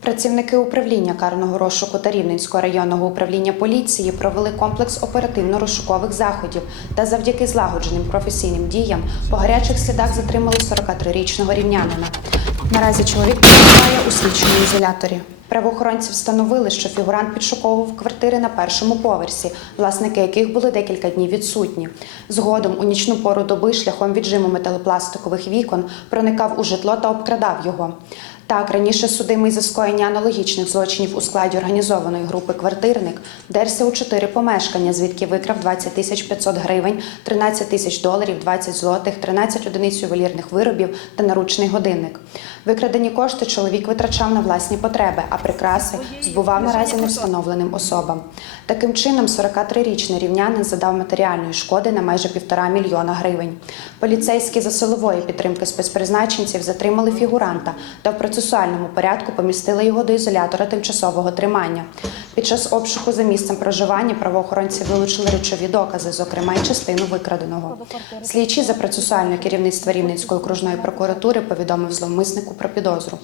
Працівники управління карного розшуку та Рівненського районного управління поліції провели комплекс оперативно-розшукових заходів та завдяки злагодженим професійним діям по гарячих слідах затримали 43-річного рівнянина. Наразі чоловік перебуває у слідчому ізоляторі. Правоохоронці встановили, що фігурант підшуковував квартири на першому поверсі, власники яких були декілька днів відсутні. Згодом у нічну пору доби шляхом віджиму металопластикових вікон проникав у житло та обкрадав його. Так, раніше судимий за скоєння аналогічних злочинів у складі організованої групи квартирник дерся у чотири помешкання, звідки викрав 20 тисяч 500 гривень, 13 тисяч доларів, 20 злотих, 13 одиниць ювелірних виробів та наручний годинник. Викрадені кошти чоловік витрачав на власні потреби, а прикраси збував наразі невстановленим особам. Таким чином, 43-річний рівнянин задав матеріальної шкоди на майже півтора мільйона гривень. Поліцейські за силової підтримки спецпризначенців затримали фігуранта та в процесуальному порядку помістили його до ізолятора тимчасового тримання. Під час обшуку за місцем проживання правоохоронці вилучили речові докази, зокрема й частину викраденого. Слідчий за процесуальне керівництво Рівненської окружної прокуратури повідомив зловмиснику про підозру.